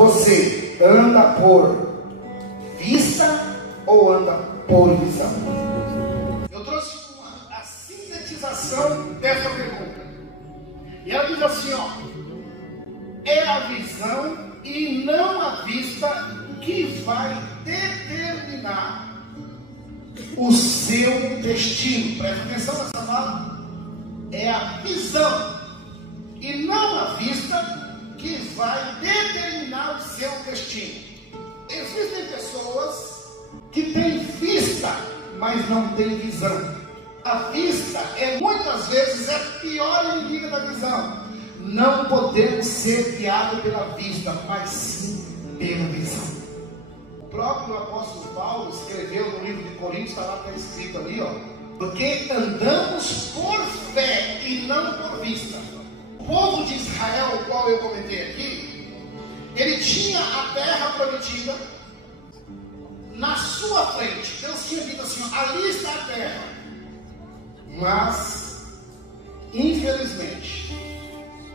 Você anda por vista ou anda por visão? Eu trouxe a sintetização dessa pergunta. E ela diz assim, ó: é a visão e não a vista que vai determinar o seu destino. Presta atenção nessa fala. É a visão e não a vista que vai determinar o seu destino. Existem pessoas que têm vista, mas não têm visão. A vista muitas vezes é a pior inimiga da visão. Não podemos ser guiados pela vista, mas sim pela visão. O próprio apóstolo Paulo escreveu no livro de Coríntios, está lá, está escrito ali, ó: porque andamos por fé e não por vista. O povo de Israel, o qual eu comentei aqui, ele tinha a terra prometida na sua frente. Deus tinha dito assim: ali está a terra. Mas, infelizmente,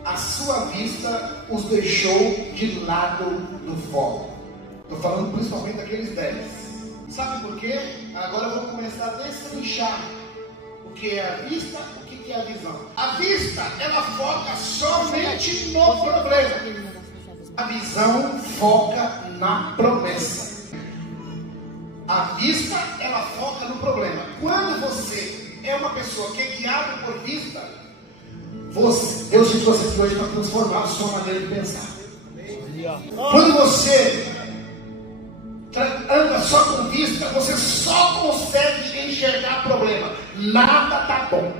a sua vista os deixou de lado do foco. Estou falando principalmente daqueles 10. Sabe por quê? Agora eu vou começar a destrinchar o que é a vista, o que é a visão. A vista, ela foca somente no problema. A visão foca na promessa. A vista, ela foca no problema. Quando você é uma pessoa que é guiada por vista, Deus te trouxe aqui hoje para transformar a sua maneira de pensar. Quando você anda só com vista, você só consegue enxergar problema. Nada está bom.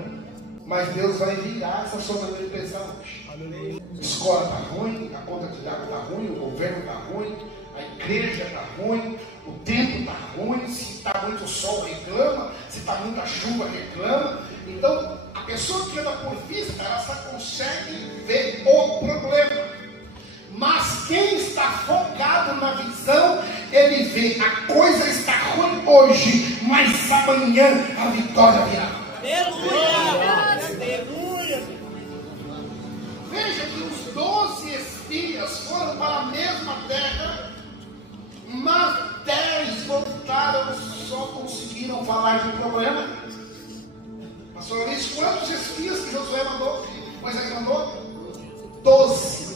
Mas Deus vai virar essa sua maneira de pensar hoje. A escola está ruim, a conta de água está ruim, o governo está ruim, a igreja está ruim, o tempo está ruim. Se está muito sol, reclama. Se está muita chuva, reclama. Então, a pessoa que anda por vista, ela só consegue ver o problema. Mas quem está focado na visão, ele vê: a coisa está ruim hoje, mas amanhã a vitória virá. Aleluia! Aleluia! Veja que os 12 espias foram para a mesma terra, mas 10 voltaram, só conseguiram falar de problema. Pastor Luiz, quantos espias que Josué mandou? Moisés mandou? 12.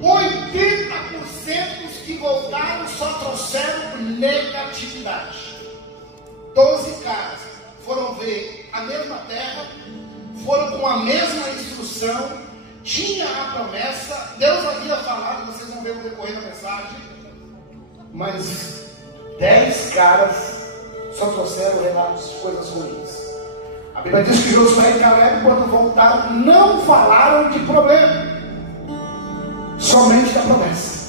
80% dos que voltaram só trouxeram negatividade. 12 caras foram ver a mesma terra, foram com a mesma instrução, tinha a promessa, Deus havia falado, vocês vão ver no decorrer da mensagem, mas 10 caras só trouxeram relatos de coisas ruins. A Bíblia diz que Josué e Caleb, quando voltaram, não falaram de problema, somente da promessa.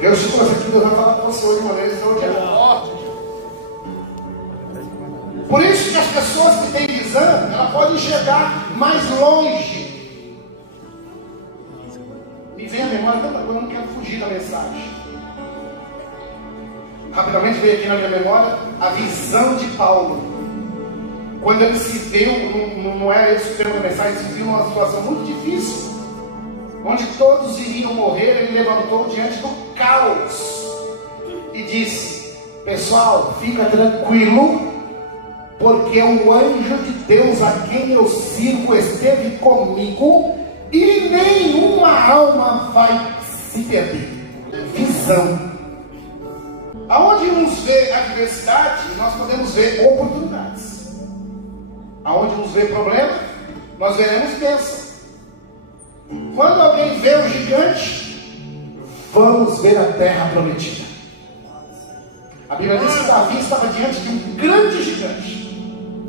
Deus te trouxe aqui, Deus vai falar com você hoje uma vez, então hoje é forte. Por isso que as pessoas que têm visão, ela pode enxergar mais longe. Me vem à memória tanta coisa, eu não quero fugir da mensagem. Rapidamente veio aqui na minha memória a visão de Paulo. Quando ele se viu, não é isso pela mensagem, se viu numa situação muito difícil, onde todos iriam morrer, ele levantou diante do caos e disse: pessoal, fica tranquilo, porque o anjo de Deus a quem eu sirvo esteve comigo e nenhuma alma vai se perder. Visão. Aonde nos vê adversidade, nós podemos ver oportunidades. Aonde nos vê problema, nós veremos bênção. Quando alguém vê o gigante, vamos ver a terra prometida. A Bíblia diz que Davi estava diante de um grande gigante.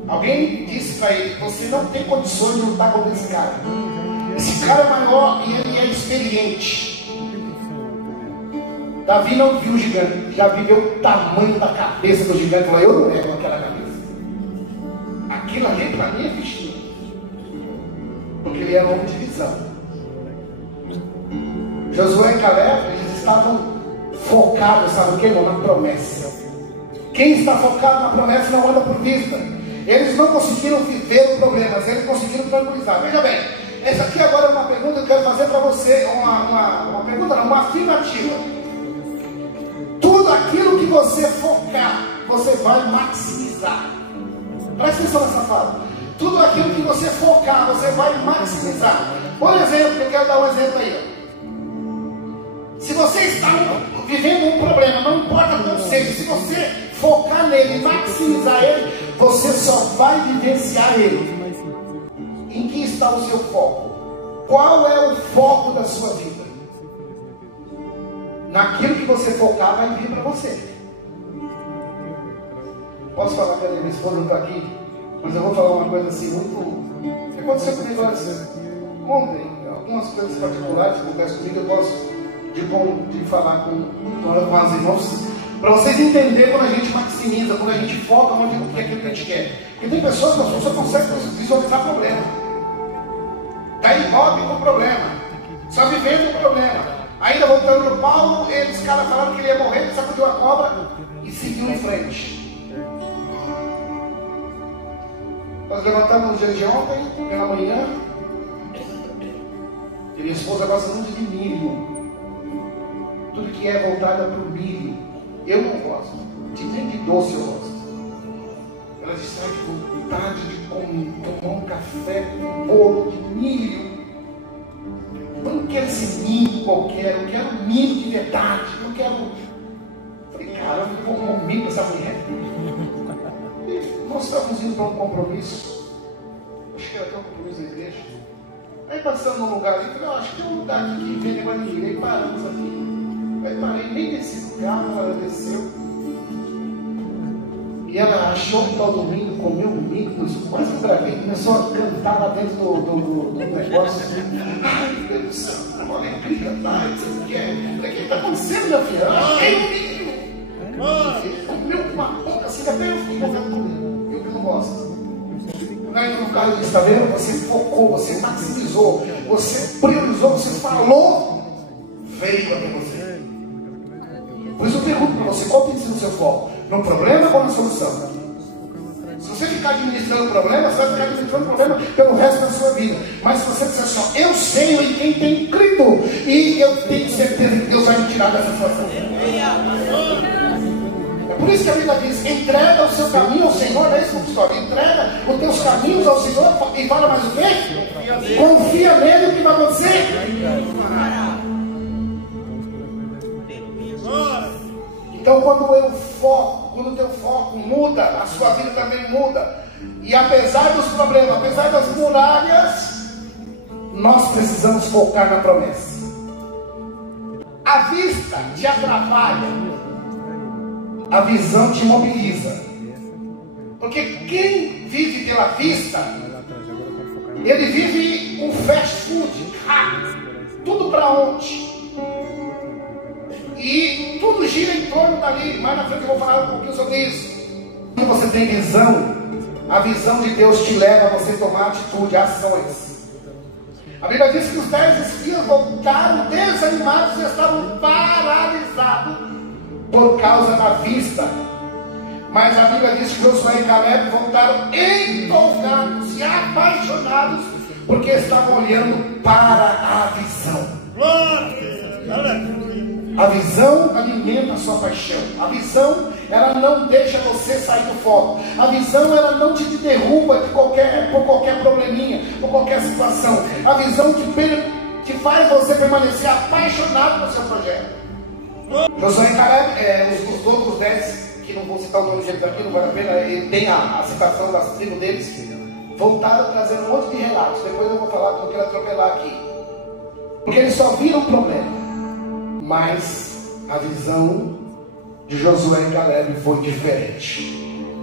Alguém disse para ele: você não tem condições de lutar contra esse cara. Esse cara é maior e ele é experiente. Davi não viu o gigante, já viu o tamanho da cabeça do gigante. Falou: eu não levo aquela cabeça. Aquilo ali para mim é bichinho. Porque ele era homem de visão. Josué e Caleb, eles estavam focados, sabe o que? Na promessa. Quem está focado na promessa não anda por vista. Eles não conseguiram viver o problema, mas eles conseguiram tranquilizar. Veja bem, essa aqui agora é uma pergunta você uma pergunta, não, uma afirmativa. Tudo aquilo que você focar, você vai maximizar. Presta atenção nessa fala. Tudo aquilo que você focar, você vai maximizar. Por exemplo, eu quero dar um exemplo aí. Se você está vivendo um problema, não importa qual seja, se você focar nele, maximizar ele, você só vai vivenciar ele. Em que está o seu foco? Qual é o foco da sua vida? Naquilo que você focar vai vir para você. Posso falar que a minha esposa não está aqui? Mas eu vou falar uma coisa assim muito... que aconteceu comigo ontem. Algumas coisas particulares que acontecem comigo, eu gosto de falar com as irmãs, para vocês entenderem quando a gente maximiza, quando a gente foca no que é aquilo que a gente quer. Porque tem pessoas que a pessoa consegue visualizar problema. Está imóvel com problema, só vivendo com problema. Ainda voltando no Paulo, os caras falaram que ele ia morrer, ele sacudiu a cobra e seguiu em frente. Nós levantamos no dia de ontem, pela manhã, e minha esposa gosta muito de milho. Tudo que é voltado para o milho, eu não gosto. Nem de doce eu gosto. Ela disse, ai, que vontade de tomar um café com um bolo de milho. Eu não quero esse milho qualquer, eu quero milho de verdade. Eu quero... Falei, cara, eu vou comer milho com essa mulher. E nós estamos indo para um compromisso. Acho que era até um compromisso da igreja. Aí passando num lugar ali, falei, acho que tem um lugar aqui que vende milho. Aí paramos aqui. Aí parei, nem desci do carro, ela desceu. E ela achou que estava dormindo, comeu um milho, quase que eu gravei, começou a cantar lá dentro do negócio. Ai, meu Deus do céu, uma alegria, pai, você não quer? O que está acontecendo, minha filha? Ai, um milho! Comeu uma boca assim, até eu fiquei movendo comigo. Eu que não gosto. Aí no carro disse, está vendo? Você focou, você maximizou, você priorizou, você falou, veio até você. Por isso eu pergunto para você, qual tem sido o seu foco? No problema ou na solução? Se você ficar administrando o problema, você vai ficar administrando o problema pelo resto da sua vida. Mas se você disser assim, eu sei em quem tem crido, e eu tenho certeza que Deus vai me tirar dessa situação. É por isso que a Bíblia diz, entrega o seu caminho ao Senhor, não é isso que história. Entrega os teus caminhos ao Senhor, e fala mais o quê? Confia nele, o que vai acontecer? Então quando o teu foco muda, a sua vida também muda. E apesar dos problemas, apesar das muralhas, nós precisamos focar na promessa. A vista te atrapalha, a visão te mobiliza. Porque quem vive pela vista, ele vive um fast food, tudo para onde? E tudo gira em torno dali. Mais na frente eu vou falar um pouquinho sobre isso. Quando você tem visão, a visão de Deus te leva a você tomar atitude, ações. A Bíblia diz que os 10 espias voltaram desanimados e estavam paralisados por causa da vista. Mas a Bíblia diz que Josué e Caleb voltaram empolgados e apaixonados, porque estavam olhando para a visão. A visão alimenta a sua paixão. A visão, ela não deixa você sair do foco. A visão, ela não te derruba por qualquer probleminha, por qualquer situação. A visão te faz você permanecer apaixonado no seu projeto. Josué e Caleb, os outros 10, que não vou citar o nome deles aqui, não vale a pena, tem a citação das tribos deles, voltaram trazendo um monte de relatos. Depois eu vou falar que eu quero atropelar aqui. Porque eles só viram o problema. Mas a visão de Josué e Caleb foi diferente.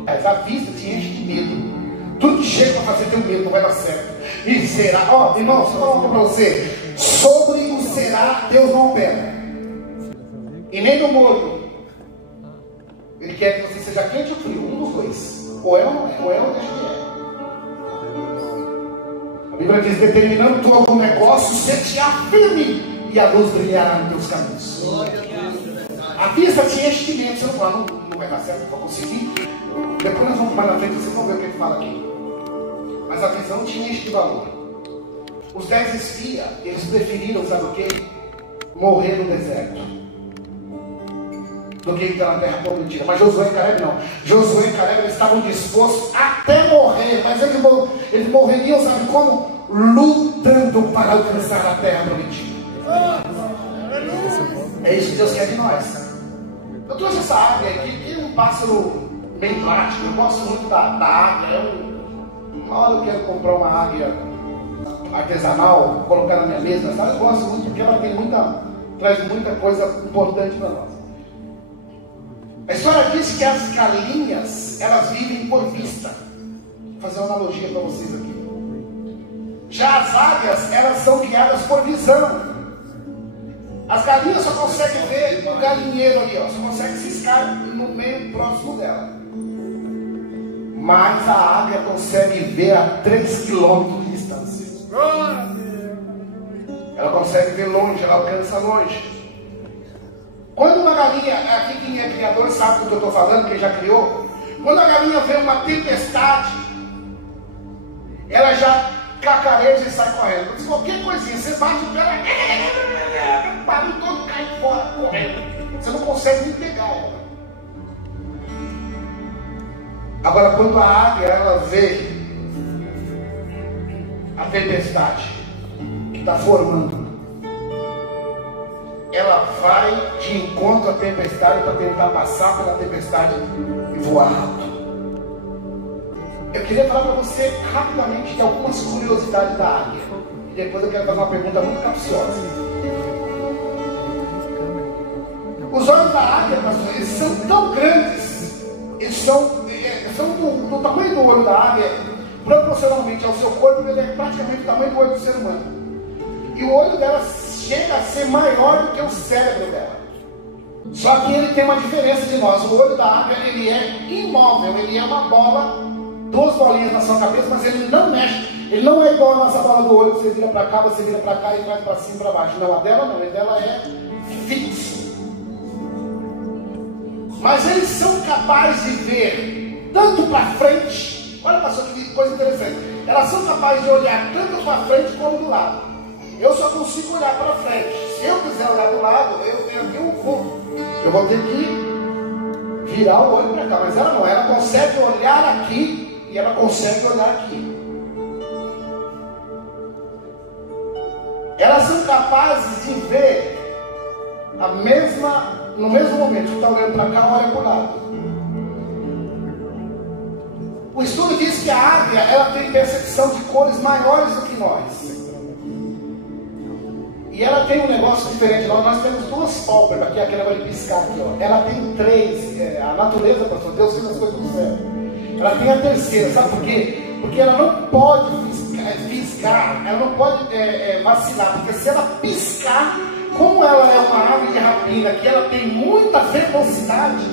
Mas a vista te enche de medo. Tudo que chega para fazer teu medo não vai dar certo. E será, irmão, só falar uma coisa para você. Sobre o será, Deus não opera. E nem no molho. Ele quer que você seja quente ou frio, um dos dois. Ou é ou não é, ou é ou deixa que é. A Bíblia diz, determinando tu algum negócio, ser-te-á firme, e a luz brilhará nos teus caminhos. A vista te enche de medo. Você não fala, não vai dar certo, não vou conseguir. Depois nós vamos para na frente, vocês vão ver o que ele fala aqui. Mas a visão te enche de valor. Os 10 espias, eles preferiram, sabe o quê? Morrer no deserto do que entrar na terra prometida. Mas Josué e Caleb não. Josué e Caleb, eles estavam dispostos até morrer, mas eles morreriam, sabe como? Lutando para alcançar a terra prometida. É isso que Deus quer de nós. Eu trouxe essa águia aqui, que é um pássaro bem prático. Eu gosto muito da águia. Uma hora eu quero comprar uma águia artesanal, colocar na minha mesa, sabe? Eu gosto muito porque ela traz muita coisa importante para nós. A história diz que as galinhas, elas vivem por vista. Vou fazer uma analogia para vocês aqui. Já as águias, elas são guiadas por visão. As galinhas só conseguem ver o galinheiro ali, ó, só consegue ciscar no meio próximo dela. Mas a águia consegue ver a 3 quilômetros de distância. Ela consegue ver longe, ela alcança longe. Quando uma galinha, aqui quem é criador sabe do que eu estou falando, quem já criou. Quando a galinha vê uma tempestade, ela já cacareja e sai correndo. Se qualquer coisinha, você bate o pé, ela barulho todo cai fora, correndo. Você não consegue nem pegar ela. Agora, quando a águia, ela vê a tempestade que está formando, ela vai de encontro à tempestade para tentar passar pela tempestade e voar rápido. Eu queria falar para você rapidamente de algumas curiosidades da águia. E depois eu quero fazer uma pergunta muito capciosa. Os olhos da águia, pastor, eles são tão grandes, eles são do tamanho do olho da águia, proporcionalmente ao seu corpo, ele é praticamente o tamanho do olho do ser humano. E o olho dela chega a ser maior do que o cérebro dela. Só que ele tem uma diferença de nós. O olho da águia, ele é imóvel, ele é uma bola, 2 bolinhas na sua cabeça, mas ele não mexe. Ele não é igual a nossa bola do olho, que você vira para cá, você vira para cá e vai para cima e para baixo. Não, a dela não, a dela é fixo. Mas eles são capazes de ver tanto para frente. Olha, pastor, que coisa interessante. Elas são capazes de olhar tanto para frente como do lado. Eu só consigo olhar para frente. Se eu quiser olhar do lado, eu tenho aqui um fundo. Eu vou ter que virar o olho para cá. Mas ela não, ela consegue olhar aqui e ela consegue olhar aqui. Elas são capazes de ver no mesmo momento que está olhando para cá, olha para o lado. O estudo diz que a águia, ela tem percepção de cores maiores do que nós. E ela tem um negócio diferente. Nós temos 2 pálpebras aqui, aquele negócio de piscar aqui, ó. Ela tem 3. A natureza, pastor, Deus fez as coisas do céu. Ela tem a 3ª, sabe por quê? Porque ela não pode piscar, ela não pode vacilar, porque se ela piscar, como ela é uma ave de rapina, que ela tem muita velocidade,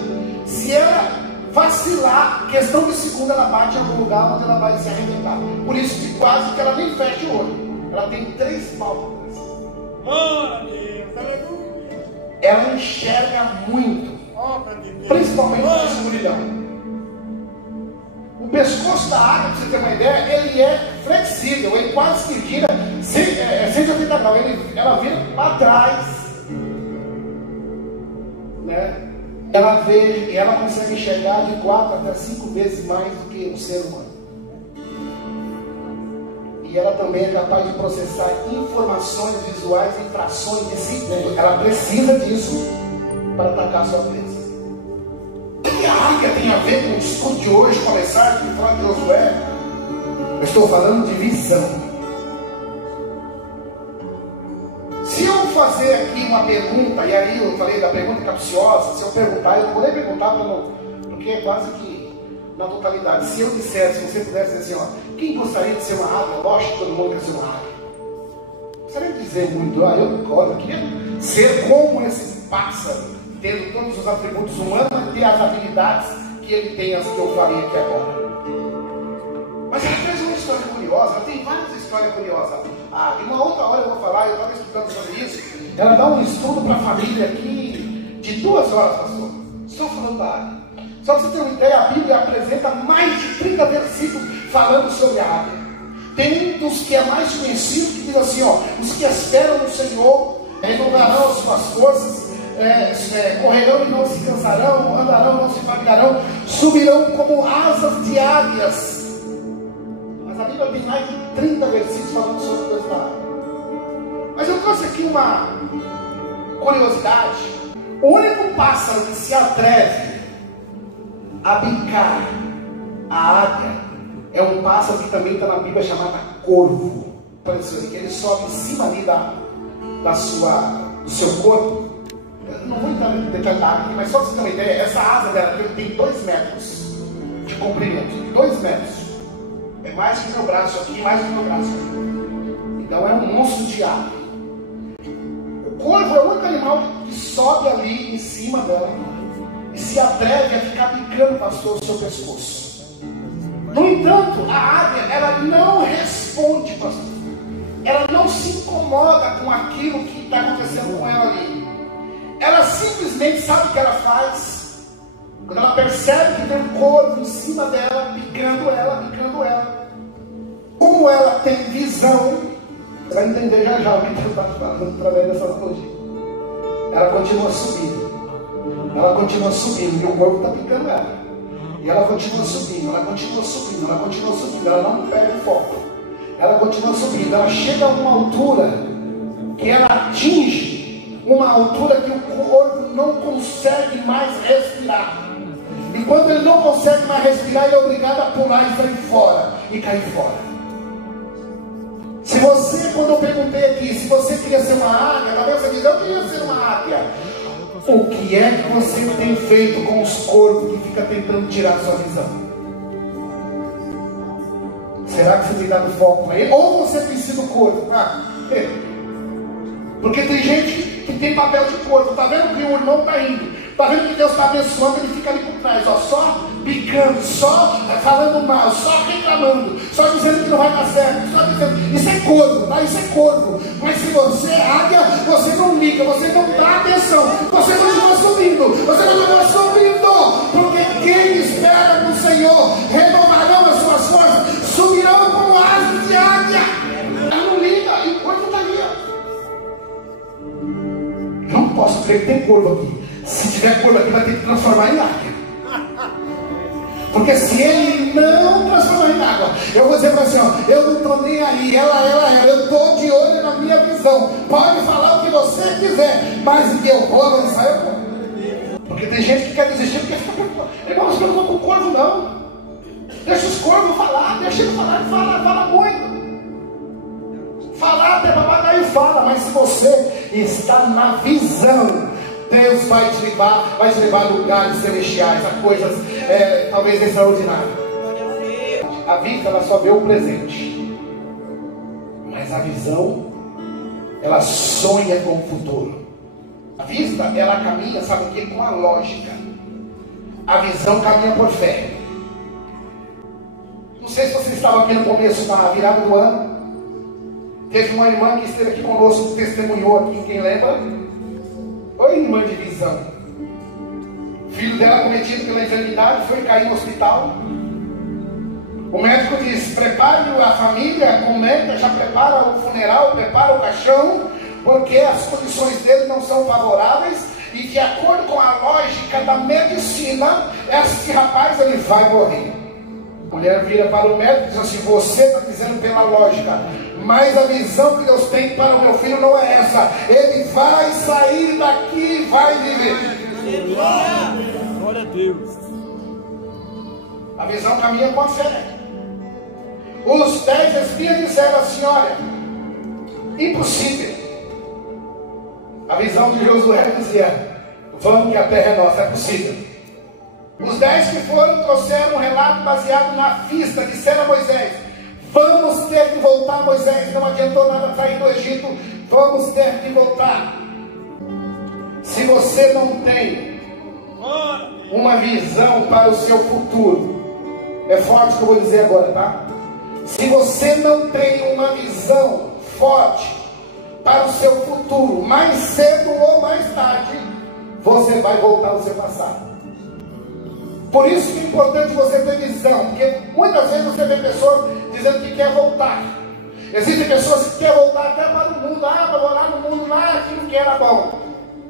se ela vacilar, questão de segundo, ela bate em algum lugar onde ela vai se arrebentar. Por isso que quase que ela nem fecha o olho. Ela tem 3 pálpebras. Ela enxerga muito, principalmente na escuridão. O pescoço da águia, para você ter uma ideia, ele é flexível, ele quase que vira 180 graus, ela vira para trás, né? Ela vê e ela consegue enxergar de 4 até 5 vezes mais do que o ser humano. E ela também é capaz de processar informações visuais em frações de segundo. Ela precisa disso para atacar a sua presa. E a águia tem a ver com o estudo de hoje, começar aqui falar de Josué. Eu estou falando de visão. Se eu fazer aqui uma pergunta, e aí eu falei da pergunta capciosa, se eu perguntar, eu não vou nem perguntar porque é quase que na totalidade. Se eu dissesse, se você pudesse dizer assim, ó, quem gostaria de ser uma águia? Lógico que todo mundo quer ser uma águia. Gostaria de dizer muito, eu queria ser como esse pássaro, tendo todos os atributos humanos e ter as habilidades que ele tem, as que eu falei aqui agora. Mas ela fez uma história curiosa, ela tem várias histórias curiosas. E uma outra hora eu vou falar, eu estava estudando sobre isso. Ela dá um estudo para a família aqui de 2 horas, pastor, só falando da águia. Só para você ter uma ideia, a Bíblia apresenta mais de 30 versículos falando sobre a águia. tem dos que é mais conhecido, que diz assim, ó: os que esperam no Senhor renovarão as suas forças, correrão e não se cansarão, andarão e não se fatigarão, subirão como asas de águias. Mas a Bíblia tem mais de 30 versículos falando sobre o Deus da águia. Mas eu trouxe aqui uma curiosidade. O único pássaro que se atreve a bicar a águia é um pássaro que também está na Bíblia, chamado corvo. Apareceu que ele sobe em cima ali do seu corpo. Eu não vou entrar no detalhe da águia, mas só para você ter uma ideia, essa asa dela tem 2 metros de comprimento. 2 metros. É mais que meu braço aqui, mais que meu braço aqui. Então é um monstro de águia. O corvo é o único animal que sobe ali em cima dela e se atreve a ficar picando, pastor, o seu pescoço. No entanto, a águia, ela não responde, pastor. Ela não se incomoda com aquilo que está acontecendo com ela ali. Ela simplesmente sabe o que ela faz. Quando ela percebe que tem um corvo em cima dela, picando ela. Como ela tem visão, você vai entender já o que eu estou falando através dessa analogia. Ela continua subindo. E o corpo está picando ela. E ela continua subindo. Ela não perde foco. Ela continua subindo. Ela chega a uma altura que ela atinge uma altura que o corpo não consegue mais respirar. E quando ele não consegue mais respirar, ele é obrigado a pular e sair fora e cair fora. Se você, quando eu perguntei aqui, se você queria ser uma águia, talvez você diz: eu queria ser uma águia. O que é que você tem feito com os corvos que fica tentando tirar a sua visão? Será que você tem dado foco para ele? Ou você tem sido corvo? Porque tem gente que tem papel de corvo. Está vendo que o irmão está indo? Está vendo que Deus está abençoando? Ele fica ali por trás, ó, só picando, só falando mal, só reclamando, só dizendo que não vai dar certo, só dizendo. Isso é corvo, tá? Isso é corvo. Mas se você é águia, você não liga, você não dá atenção, você continua subindo, porque quem espera no Senhor renovarão as suas forças, subirão como asas de águia. Ela não liga, e o corvo está ali. Não posso crer que tem corvo aqui. Se tiver corvo aqui, vai ter que transformar em águia. Porque se ele não transformar em água, eu vou dizer para você, ó, eu não estou nem aí, eu estou de olho na minha visão. Pode falar o que você quiser, mas que eu vou avançar, eu vou. Porque tem gente que quer desistir porque fica preocupado. Irmãos, eu não vou com o corvo, não. Deixa os corvos falar, deixa ele falar, fala muito. Falar até papagaio fala, mas se você está na visão, Deus vai te levar a lugares celestiais, a coisas talvez extraordinárias. A vista, ela só vê o presente, mas a visão, ela sonha com o futuro. A vista, ela caminha, sabe o que? Com a lógica. A visão caminha por fé. Não sei se você estava aqui no começo, na virada do ano. Teve uma irmã que esteve aqui conosco, testemunhou aqui, quem lembra? Foi irmã de visão. O filho dela, cometido pela enfermidade, foi cair no hospital. O médico disse: prepare a família, comenta, já prepara o funeral, prepara o caixão, porque as condições dele não são favoráveis, e de acordo com a lógica da medicina, esse rapaz ele vai morrer. A mulher vira para o médico e diz assim: você está dizendo pela lógica, mas a visão que Deus tem para o meu filho não é essa. Ele vai sair daqui e vai viver. Glória a Deus. A visão caminha com a fé. Os 10 espias disseram assim: olha, impossível. A visão de Josué dizia: vamos que a terra é nossa, é possível. Os 10 que foram trouxeram um relato baseado na vista, disseram a Moisés: vamos ter que voltar, Moisés, não adiantou nada sair do Egito, vamos ter que voltar. Se você não tem uma visão para o seu futuro, é forte o que eu vou dizer agora, tá? Se você não tem uma visão forte para o seu futuro, mais cedo ou mais tarde, você vai voltar ao seu passado. Por isso que é importante você ter visão, porque muitas vezes você vê pessoas dizendo que quer voltar. Existem pessoas que querem voltar até para o mundo. Para morar no mundo lá, aquilo que era bom.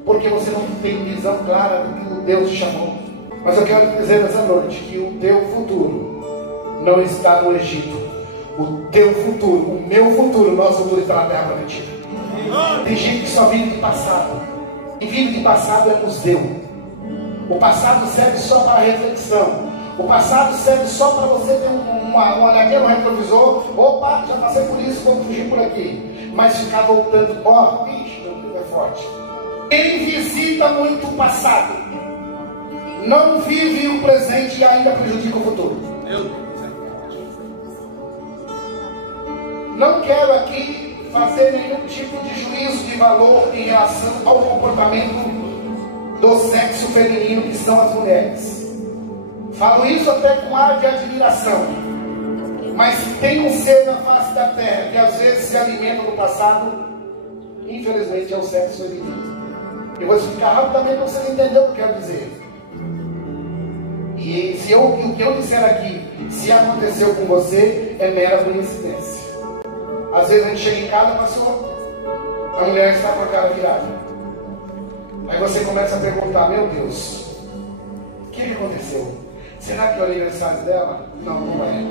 Porque você não tem visão clara do que Deus te chamou. Mas eu quero dizer nessa noite que o teu futuro não está no Egito. O teu futuro, o meu futuro, o nosso futuro está na terra prometida. Tem gente que só vive de passado. E vive de passado é museu. O passado serve só para reflexão. O passado serve só para você ter uma olhadinha no retrovisor. Opa, já passei por isso, vou fugir por aqui. Mas ficar voltando, bicho, meu Deus é forte. Quem visita muito o passado não vive o presente e ainda prejudica o futuro. Não quero aqui fazer nenhum tipo de juízo de valor em relação ao comportamento do sexo feminino, que são as mulheres. Falo isso até com ar de admiração. Mas tem um ser na face da terra que às vezes se alimenta do passado. Infelizmente é o sexo feminino. Eu vou explicar rapidamente para você entender o que eu quero dizer. E o que eu disser aqui, se aconteceu com você, é mera coincidência. Às vezes a gente chega em casa, pastor, a mulher está com a cara virada. Aí você começa a perguntar, meu Deus, o que aconteceu? Será que é o aniversário dela? Não, não é.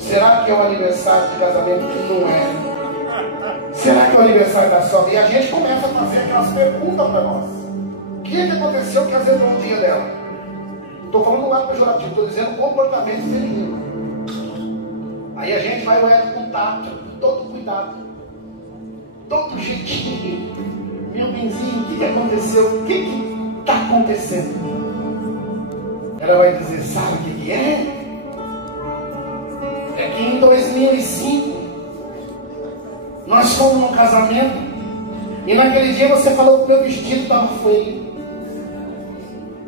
Será que é o aniversário de casamento? Não é. Será que é o aniversário da sogra? E a gente começa a fazer aquelas perguntas para nós. O que aconteceu que azedou o dia dela? Estou falando lá pejorativo, estou dizendo comportamento feminino. Aí a gente vai olhar com tato, com todo cuidado, todo jeitinho. Meu benzinho, o que aconteceu? O que está acontecendo? Ela vai dizer, sabe o que é? É que em 2005 nós fomos num casamento e naquele dia você falou que o meu vestido estava feio.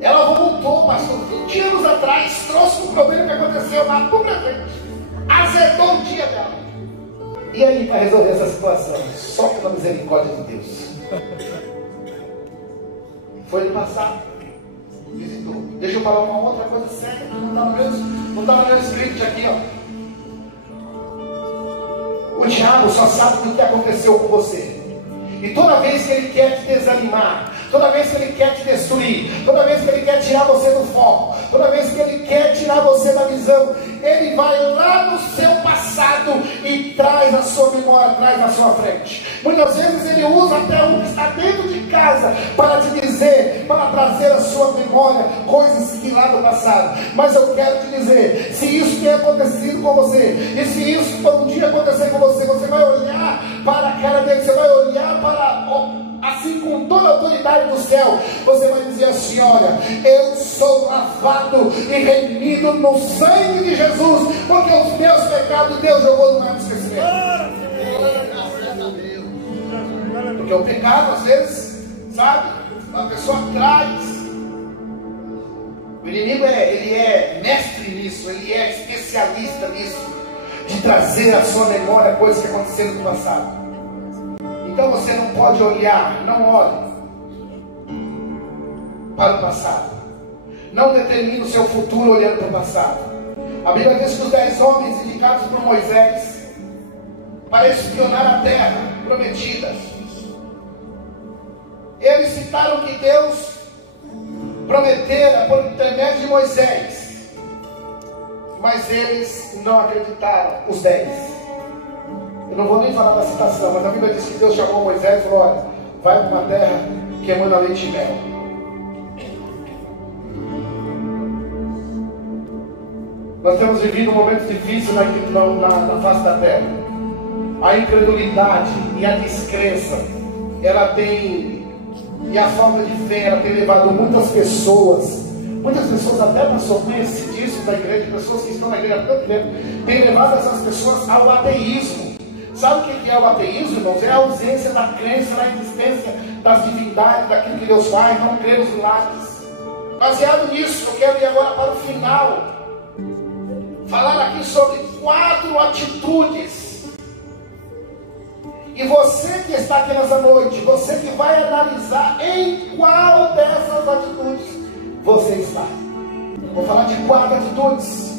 Ela voltou, pastor, 20 anos atrás, trouxe um problema que aconteceu lá no presente. Azedou o dia dela. E aí, para resolver essa situação? Só pela misericórdia de Deus. Foi no passado. Visitou. Deixa eu falar uma outra coisa séria que não está no meu script aqui, ó. O diabo só sabe o que aconteceu com você. E toda vez que ele quer te desanimar, toda vez que ele quer te destruir, toda vez que ele quer tirar você do foco, toda vez que ele quer tirar você da visão, ele vai lá no seu passado e traz a sua memória, traz na sua frente. Muitas vezes ele usa até um que está dentro de casa para te dizer, para trazer a sua memória coisas que lá do passado. Mas eu quero te dizer, se isso tem acontecido com você, e se isso um dia acontecer com você, você vai olhar para a cara dele, você vai olhar para assim com toda a autoridade do céu, você vai dizer assim, olha, eu sou lavado e remido no sangue de Jesus, porque os meus pecados Deus jogou no mar do esquecimento. Porque o pecado às vezes, sabe, a pessoa traz. O inimigo ele é mestre nisso, ele é especialista nisso, de trazer à sua memória coisas que aconteceram no passado. Então você não pode olhar, não olhe para o passado. Não determine o seu futuro olhando para o passado. A Bíblia diz que os 10 homens indicados por Moisés para espionar a terra prometida, eles citaram que Deus prometera por intermédio de Moisés, mas eles não acreditaram, os 10. Eu não vou nem falar da citação, mas a Bíblia diz que Deus chamou Moisés e falou, olha, vai para uma terra que emana leite e mel. Nós temos vivido um momento difícil na face da terra. A incredulidade e a descrença, ela tem, e a falta de fé, ela tem levado muitas pessoas até passou conheci disso da igreja, pessoas que estão na igreja há tanto tempo, tem levado essas pessoas ao ateísmo. Sabe o que é o ateísmo, irmãos? É a ausência da crença na existência das divindades, daquilo que Deus faz, não crer nos milagres. Baseado nisso, eu quero ir agora para o final, falar aqui sobre 4 atitudes. E você que está aqui nessa noite, você que vai analisar em qual dessas atitudes você está. Vou falar de 4 atitudes.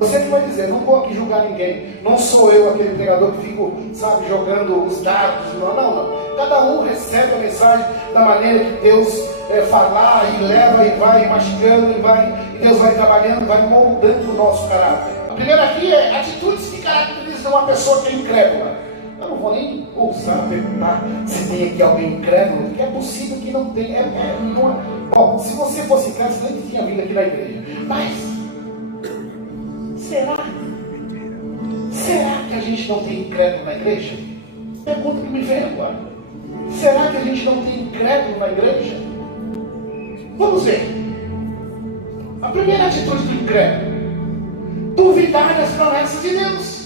Você que vai dizer, não vou aqui julgar ninguém. Não sou eu aquele pregador que fico, sabe, jogando os dados. Não. Cada um recebe a mensagem da maneira que Deus falar e leva e vai mastigando e Deus vai trabalhando, vai moldando o nosso caráter. A primeira aqui é atitudes que caracterizam uma pessoa que é incrédula. Eu não vou nem ousar perguntar se tem aqui alguém incrédulo, porque é possível que não tenha. Bom, se você fosse crente, você nem tinha vindo aqui na igreja. Mas será que a gente não tem incrédulo na igreja? Pergunta que me vem agora. Será que a gente não tem incrédulo na igreja? Vamos ver. A primeira atitude do incrédulo: duvidar das promessas de Deus.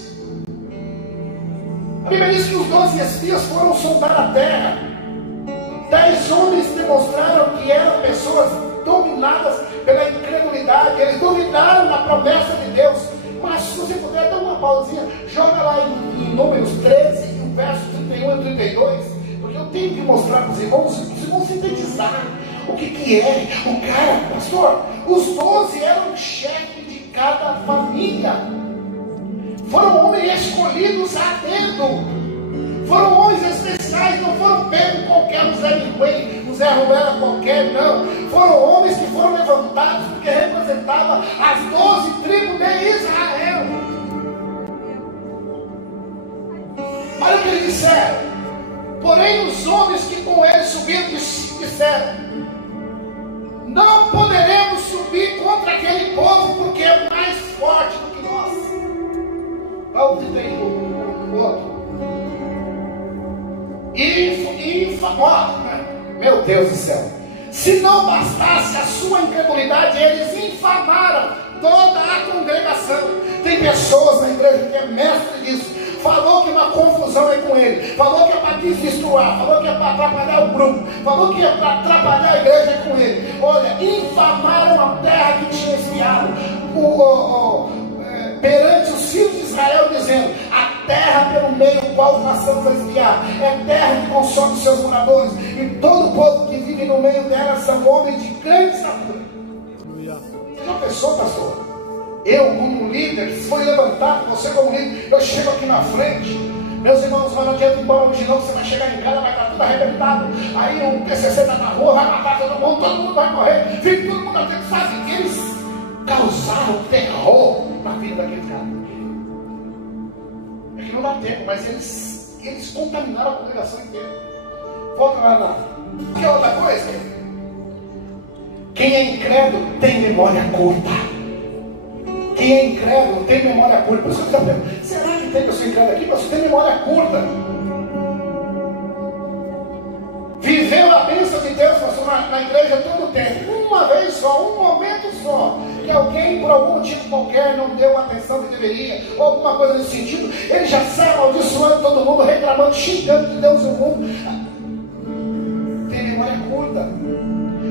A Bíblia diz que os 12 espias foram sondar a terra. 10 homens demonstraram que eram pessoas dominadas pela incredulidade. Eles duvidaram da promessa de Deus. Mas se você puder dar uma pausinha, joga lá em Números 13, o verso 31 e 32, porque eu tenho que mostrar para os irmãos, vocês vão sintetizar o que é. O cara, pastor, os 12 eram chefes de cada família. Foram homens escolhidos a dedo. Foram homens especiais, não foram pegos qualquer Zé Ninguém, Zé Ruela qualquer, não. Foram homens que foram levantados porque representavam as 12 tribos de Israel. Olha o que eles disseram. Porém os homens que com eles subiram disseram: não poderemos subir contra aquele povo, porque é mais forte do que nós. Vamos entender o outro. Meu Deus do céu. Se não bastasse a sua incredulidade, eles infamaram toda a congregação. Tem pessoas na igreja que é mestre disso. Falou que uma confusão é com ele. Falou que é para destruir. Falou que é para atrapalhar o grupo. Falou que é para atrapalhar a igreja é com ele. Olha, infamaram a terra que tinha espiado perante os filhos de Israel, dizendo: a terra pelo meio do qual passamos a espiar é terra que consome os seus moradores, e todo o povo que vive no meio dela são homens de grande estatura. Você já pensou, pastor? Eu como líder, que foi levantado, você como líder, eu chego aqui na frente, meus irmãos, mas não adianta ir embora hoje não, você vai chegar em casa, vai estar tudo arrebentado, aí o PCC está na rua, vai matar todo mundo vai morrer, fica todo mundo aqui, sabe que eles causaram terror na vida daquele cara. É que não dá tempo, mas eles contaminaram a congregação inteira. Volta lá na. Que outra coisa? Quem é incrédulo tem memória curta. Quem é incrédulo tem memória curta. Por isso que eu estou perguntando: será que tem pessoa incrédula aqui? Mas você tem memória curta. Viveu a bênção de Deus, pastor, na igreja todo o tempo. Uma vez só, um momento só, que alguém por algum motivo qualquer não deu a atenção que deveria, ou alguma coisa nesse sentido, ele já sai amaldiçoando todo mundo, reclamando, xingando de Deus e o mundo. Tem memória curta.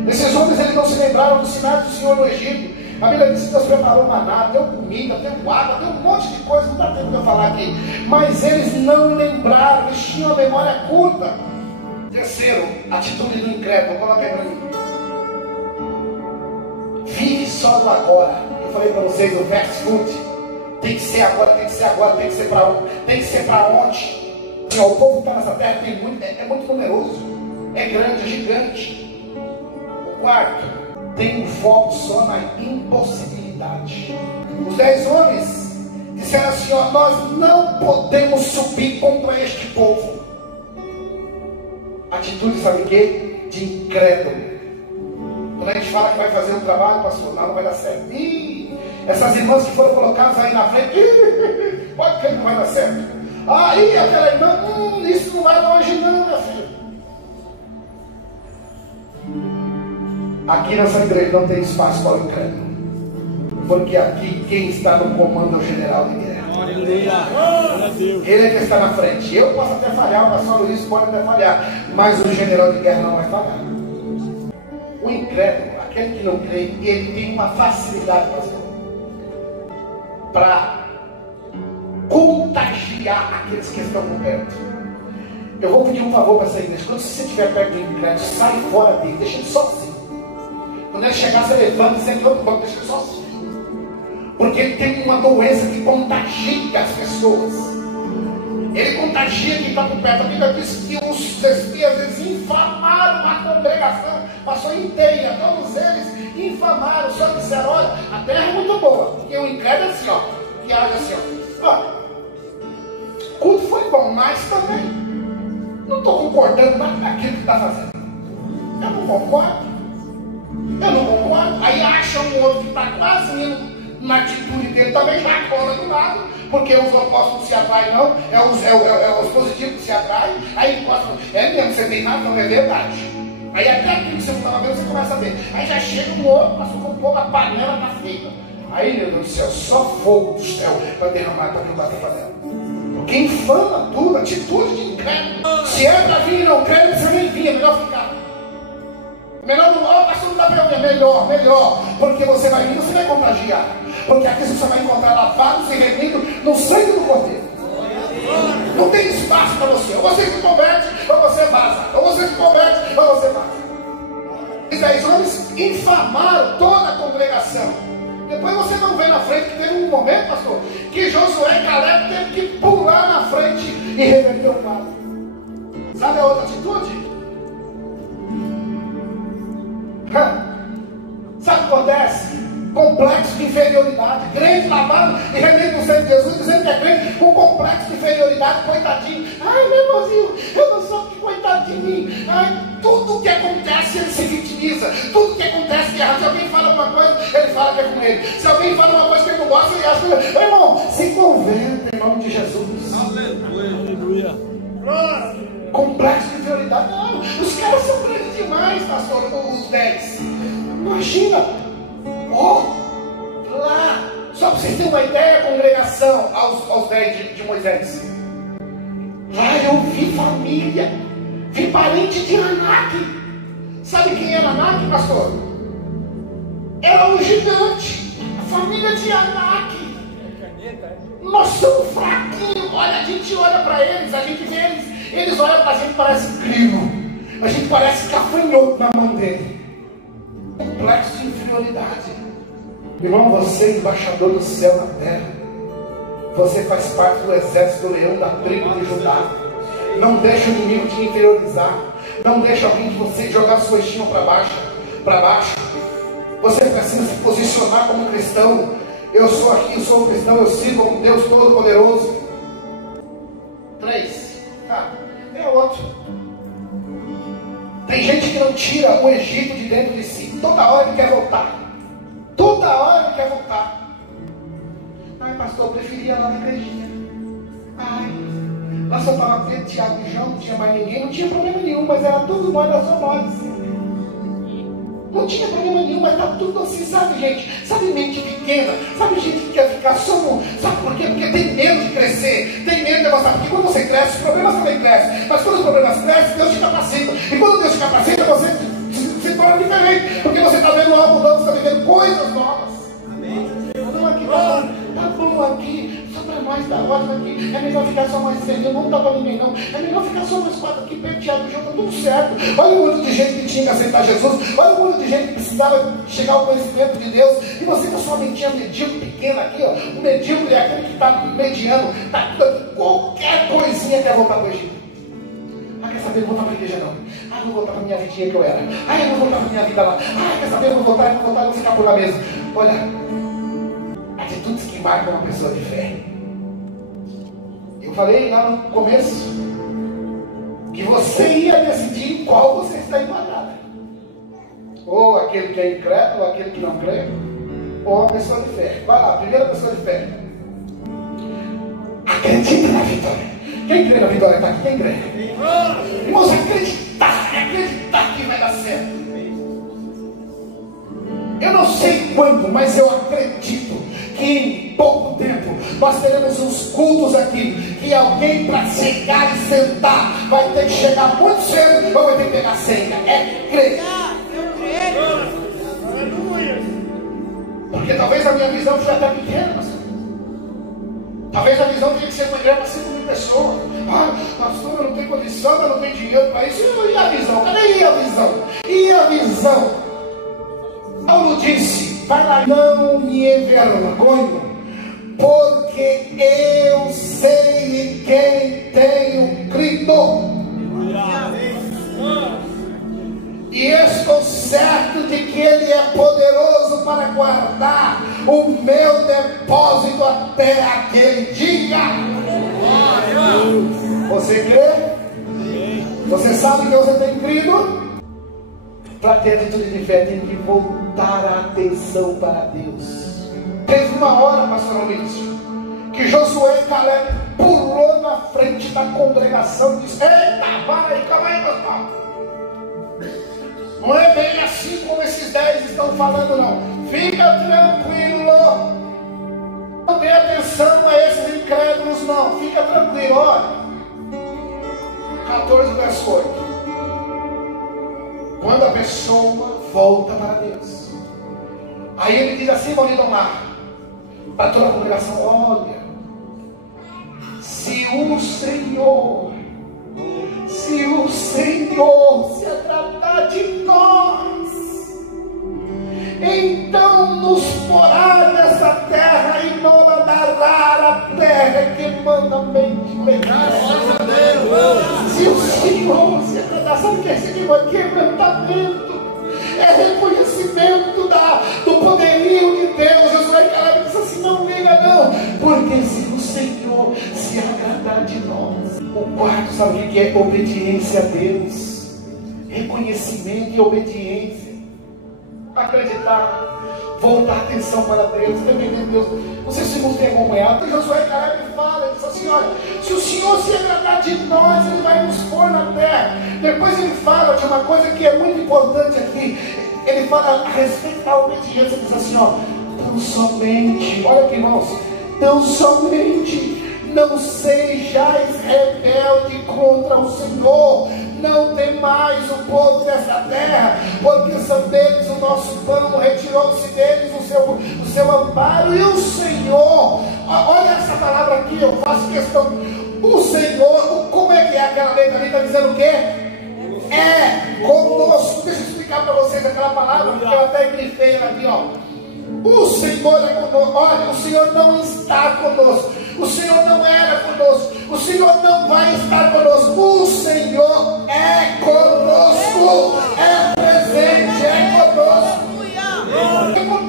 Esses homens, eles não se lembraram dos sinais do Senhor no Egito. A Bíblia diz que Deus preparou maná, deu comida, deu água, deu um monte de coisa, não dá tempo de eu falar aqui. Mas eles não lembraram, eles tinham a memória curta. Terceiro, atitude do incrédulo. Coloca aí para mim. Vive só no agora. Eu falei para vocês, o fast food tem que ser agora, tem que ser agora, tem que ser para onde? Tem que ser para onde? O povo que está nessa terra tem é muito numeroso, é grande, é gigante. O quarto, tem um foco só na impossibilidade. Os 10 homens disseram assim: ó, nós não podemos subir contra este povo. Atitude, sabe o quê? De incrédulo. Quando a gente fala que vai fazer um trabalho, pastor, não vai dar certo. Ih, essas irmãs que foram colocadas aí na frente, pode crer que não vai dar certo. Aí aquela irmã, isso não vai longe não, minha filha. Aqui nessa igreja não tem espaço para o incrédulo, porque aqui quem está no comando é o general de guerra. Ele é que está na frente. Eu posso até falhar, o pastor Luiz pode até falhar, mas o general de guerra não vai falhar. O incrédulo, aquele que não crê, ele tem uma facilidade, pastor, para contagiar aqueles que estão por perto. Eu vou pedir um favor para essa igreja: quando você estiver perto do incrédulo, sai fora dele, deixa ele sozinho. Quando ele chegar, você levanta e senta no outro banco, deixa ele sozinho. Porque ele tem uma doença que contagia as pessoas. Ele contagia quem está por perto. A Bíblia diz que os espias eles infamaram a congregação, passou inteira, todos eles infamaram, só disseram: olha, a terra é muito boa. Porque o incrédulo é assim, ó, que age assim, ó, o culto foi bom, mas também não estou concordando mais com aquilo que está fazendo. Eu não concordo. Aí acha um outro que está quase indo na atitude dele, também já cola do lado, porque os opostos não se atraem, não, é os positivos que se atraem. Aí encosta, é mesmo, você tem razão, é verdade. Aí até aquilo que você não estava vendo, você começa a ver. Aí já chega um outro, passou com um pouco, a panela está feita. Aí, meu Deus do céu, só fogo do céu para derramar, para bater a panela. Porque infama tudo, atitude de incrédulo. Se é para vir e não crê, você nem vinha, melhor ficar. Melhor não, ó, pastor, não dá para ver. Melhor, porque você vai vir, você vai contagiar. Porque aqui você vai encontrar lavados e remidos no sangue do Cordeiro. Não tem espaço para você. Ou você se converte, ou você vaza. Ou você se converte, ou você vaza. Os 10 homens infamaram toda a congregação. Depois você não vê na frente que teve um momento, pastor, que Josué e Caleb teve que pular na frente e reverter o quadro. Sabe a outra atitude? Sabe o que acontece? Complexo de inferioridade. Crente lavado e remendo no sangue de Jesus, dizendo que é crente com complexo de inferioridade, coitadinho. Ai, meu irmãozinho, eu não sou que coitado de mim. Ai, tudo que acontece ele se vitimiza. Tudo que acontece de errado. Se alguém fala alguma coisa, ele fala que é com ele. Se alguém fala uma coisa que ele não gosta, ele acha que... Irmão, se converta em nome de Jesus. Aleluia. Complexo de inferioridade. Não, os caras são grandes demais, pastor, os 10. Imagina. Lá, só para vocês terem uma ideia, a congregação aos 10 de Moisés. Lá eu vi família, vi parente de Anak. Sabe quem era Anak, pastor? Era um gigante, a família de Anak. Nós somos fraquinhos. Olha, a gente olha para eles, a gente vê eles olham para a gente, parece grilo. A gente parece gafanhoto na mão dele. Complexo de inferioridade. Irmão, você é embaixador do céu na terra. Você faz parte do exército do leão da tribo de Judá. Não deixa o inimigo te inferiorizar. Não deixa alguém de você jogar sua estima para baixo. Você precisa se posicionar como cristão. Eu sou aqui, eu sou cristão, eu sirvo um Deus Todo-Poderoso. 3. É outro. Tem gente que não tira o Egito de dentro de si. Toda hora ele quer voltar. Ai, pastor, eu preferia lá na igrejinha. Ai, lá só estava Pedro, Tiago e João, não tinha mais ninguém, não tinha problema nenhum, mas era tudo nós, nós somos nós. Não tinha problema nenhum, mas está tudo assim, sabe, gente? Sabe, mente pequena, sabe, gente que quer ficar só no... Sabe por quê? Porque tem medo de crescer, tem medo de avançar. Porque quando você cresce, os problemas também crescem. Mas quando os problemas crescem, Deus te capacita. E quando Deus te capacita, você se torna diferente. Porque você está vendo algo novo, você está vivendo coisas novas. Não, aqui tá bom aqui, só para nós tá ótimo aqui. É melhor ficar só mais 6, não dá para ninguém não. É melhor ficar só mais 4 aqui, Pedro, Tiago, João, tá tudo certo. Olha o número de gente que tinha que aceitar Jesus. Olha o número de gente que precisava chegar ao conhecimento de Deus. E você com a sua mentinha medíocre pequena aqui, ó. O medíocre é aquele que está mediano, tá tudo aqui. Qualquer coisinha quer voltar para o Egito. Ah, quer saber? Não vou voltar para a igreja não. Ah, não vou voltar para a minha vidinha que eu era. Ah, eu não vou voltar para a minha vida lá. Ah, quer saber? Eu vou voltar, vou ficar por lá mesmo. Olha, atitudes que marcam uma pessoa de fé. Eu falei lá no começo que você ia decidir em qual você está enquadrado. Ou aquele que é incrédulo, ou aquele que não crê, ou a pessoa de fé. Vai lá, primeira pessoa de fé. Acredite na vitória. Quem crê na vitória está aqui? Quem crê? Irmãos, acreditar que vai dar certo. Eu não sei quando, mas eu acredito que em pouco tempo nós teremos uns cultos aqui que alguém para chegar e sentar vai ter que chegar muito cedo ou vai ter que pegar senha. É crer. Porque talvez a minha visão seja até pequena, pastor. Talvez a visão tenha que ser uma igreja para 5.000 pessoas. Ah, pastor, eu não tenho condição, eu não tenho dinheiro para isso. E a visão? Cadê a visão? E a visão? Paulo disse: vai lá, não me envergonho, porque eu sei em quem tenho crido. E estou certo de que Ele é poderoso para guardar o meu depósito até aquele dia. Você crê? Você sabe que você tem crido? Para ter atitude de fé, tem que voltar a atenção para Deus. Teve uma hora, pastor Almício, que Josué e Caleb pulou na frente da congregação e disse: eita, para aí, calma aí, pastor. Não é bem assim como esses 10 estão falando, não. Fica tranquilo. Não dê atenção a esses incrédulos, não. Fica tranquilo, olha. 14, verso 8. Quando a pessoa volta para Deus, aí ele diz assim, vamos lá, para toda a congregação: olha, se o Senhor se agradar de nós, então nos porá nessa terra e não dará a terra que manda mente legal. Se o Senhor se agradar, sabe o que é esse quebrantamento? É reconhecimento do poderio de Deus. Josué e Caleb disse assim: não liga não, porque se o Senhor se agradar de nós. O quarto, sabe o que é? Obediência a Deus, reconhecimento e obediência. Acreditar, voltar a atenção para Deus, dependendo de Deus. Não sei se você tem acompanhado. Josué e Caleb fala, ele diz assim: olha, se o Senhor se agradar de nós, Ele vai nos pôr na terra. Depois ele fala de uma coisa que é muito importante aqui. Ele fala a respeito da obediência. Ele diz assim: ó, tão somente, olha aqui, irmãos, tão somente não sejais rebelde contra o Senhor. Não temais o povo desta terra, porque são deles o nosso pão, retirou-se deles o seu amparo. E o Senhor, olha essa palavra aqui, eu faço questão. O Senhor, como é que é aquela letra ali? Está dizendo o quê? É conosco. Deixa eu explicar para vocês aquela palavra, porque eu até grifei ela aqui, ó. O Senhor é conosco. Olha, o Senhor não está conosco. O Senhor não era conosco. O Senhor não vai estar conosco. O Senhor é conosco. É presente, é conosco.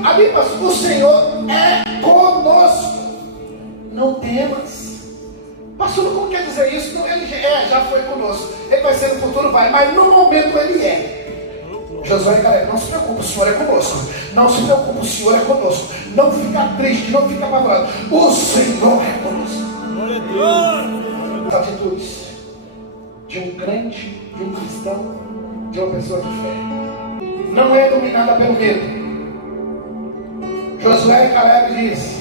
Amigos, o Senhor é conosco. Não temas. Pastor, como quer dizer isso? Não, ele já foi conosco. Ele vai ser no futuro, vai. Mas no momento ele é. Josué e Caleb, não se preocupe, o Senhor é conosco. Não se preocupe, o Senhor é conosco. Não fica triste, não fica apavorado. O Senhor é conosco. As atitudes de um crente, de um cristão, de uma pessoa de fé, não é dominada pelo medo. Josué e Caleb diz: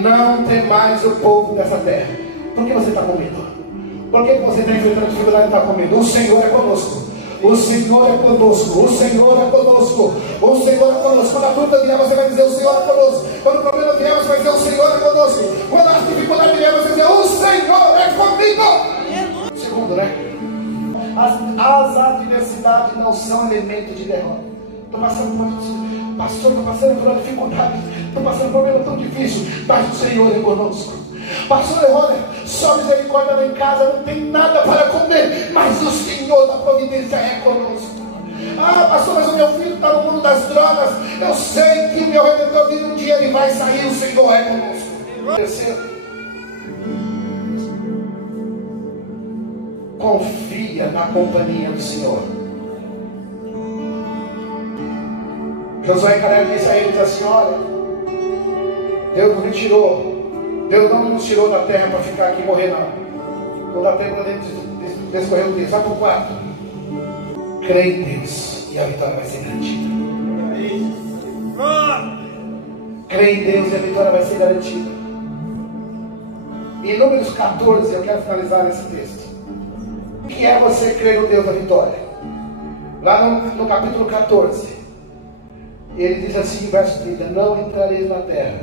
não temais o povo dessa terra. Por que você está com medo? Por que você está enfrentando dificuldade e está com medo? O Senhor é conosco. O Senhor é conosco, o Senhor é conosco, o Senhor é conosco. Quando a dúvida vier, você vai dizer: o Senhor é conosco. Quando o problema vier, você vai dizer: o Senhor é conosco. Quando a dificuldade vier, você vai dizer: o Senhor é comigo. Segundo, né? As adversidades não são elemento de derrota. Estou passando por isso, pastor, estou passando por uma dificuldade, estou passando por um problema tão difícil, mas o Senhor é conosco. Pastor, olha, só misericórdia lá em casa, não tem nada para comer, mas o Senhor da providência é conosco. Ah, pastor, mas o meu filho está no mundo das drogas. Eu sei que o meu Redentor vive um dia, ele vai sair, o Senhor é conosco. Terceiro, confia na companhia do Senhor. Josué e Caleb disse a eles assim: olha, Deus não me tirou. Deus não nos tirou da terra para ficar aqui e morrer, não. Não dá tempo para descorrer o tempo. Sabe por quarto? Crê em Deus e a vitória vai ser garantida. Crê em Deus e a vitória vai ser garantida. Em Números 14, eu quero finalizar esse texto. O que é você crer no Deus da vitória? Lá no capítulo 14, ele diz assim, verso 30: não entrareis na terra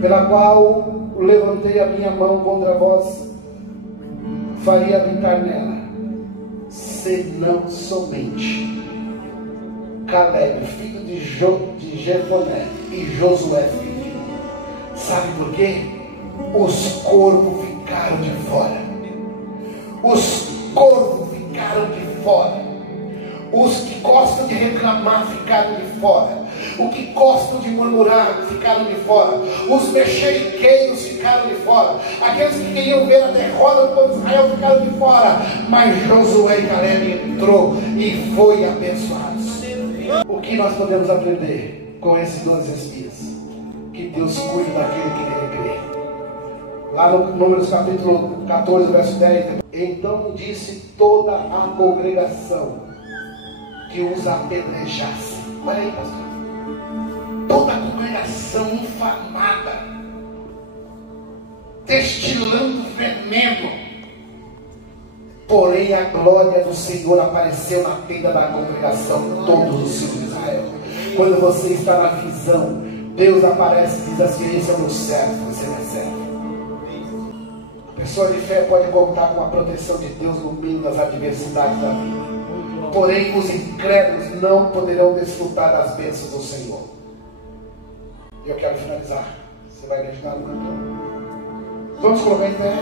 pela qual levantei a minha mão contra vós, faria habitar nela, senão somente Caleb, filho de Jefoné, e Josué, filho. Sabe por quê? Os corvos ficaram de fora. Os corvos ficaram de fora. Os que gostam de reclamar ficaram de fora. Os que gostam de murmurar ficaram de fora. Os mexeriqueiros ficaram de fora. Aqueles que queriam ver a derrota do povo de Israel ficaram de fora. Mas Josué e Caleb entrou e foi abençoados. O que nós podemos aprender com esses 12 espias? Que Deus cuida daquele que dele crer. Lá no Números capítulo 14, verso 10. Então disse toda a congregação que os apedrejasse. Olha aí, pastor. Toda a congregação infamada, destilando veneno. Porém a glória do Senhor apareceu na tenda da congregação, todos os filhos de Israel. Quando você está na visão, Deus aparece e diz assim: esse é o meu servo, você não é servo. A pessoa de fé pode contar com a proteção de Deus no meio das adversidades da vida. Porém os incrédulos não poderão desfrutar das bênçãos do Senhor. E eu quero finalizar. Você vai me ajudar no cantor? Vamos colocar em pé.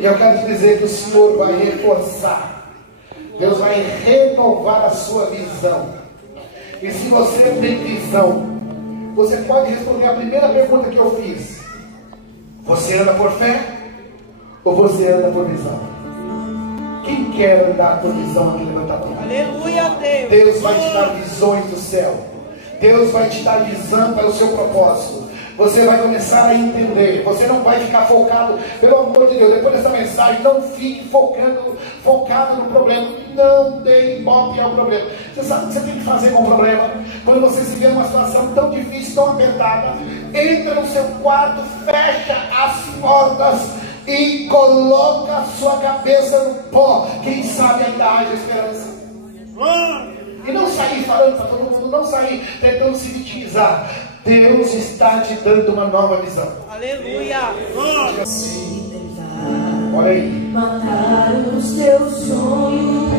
E eu quero te dizer que o Senhor vai reforçar. Deus vai renovar a sua visão. E se você tem visão, você pode responder a primeira pergunta que eu fiz. Você anda por fé? Ou você anda por visão? Quem quer andar por visão aqui, levanta a mão. Aleluia, Deus. Deus vai te dar visões do céu. Deus vai te dar visão para o seu propósito. Você vai começar a entender. Você não vai ficar focado, pelo amor de Deus, depois dessa mensagem, não fique focado no problema. Não dê ibope ao problema. Você sabe o que você tem que fazer com o problema? Quando você se vê numa situação tão difícil, tão apertada, entra no seu quarto, fecha as portas e coloca a sua cabeça no pó. Quem sabe ainda haja esperança. E não sair falando para todo mundo, não sair tentando se vitimizar. Deus está te dando uma nova visão. Aleluia. Olha aí. Matar os teus sonhos.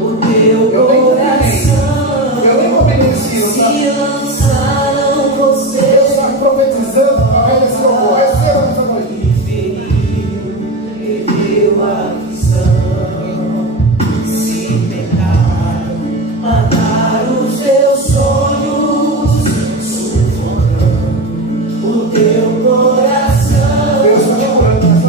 O teu coração. Eu nem obedeci. Se lançaram você. Deus está profetizando através desse louvor. Receba essa noite. Perdeu a visão. Se pecaram, mataram os teus sonhos, sufocando o teu coração. Deus está te curando.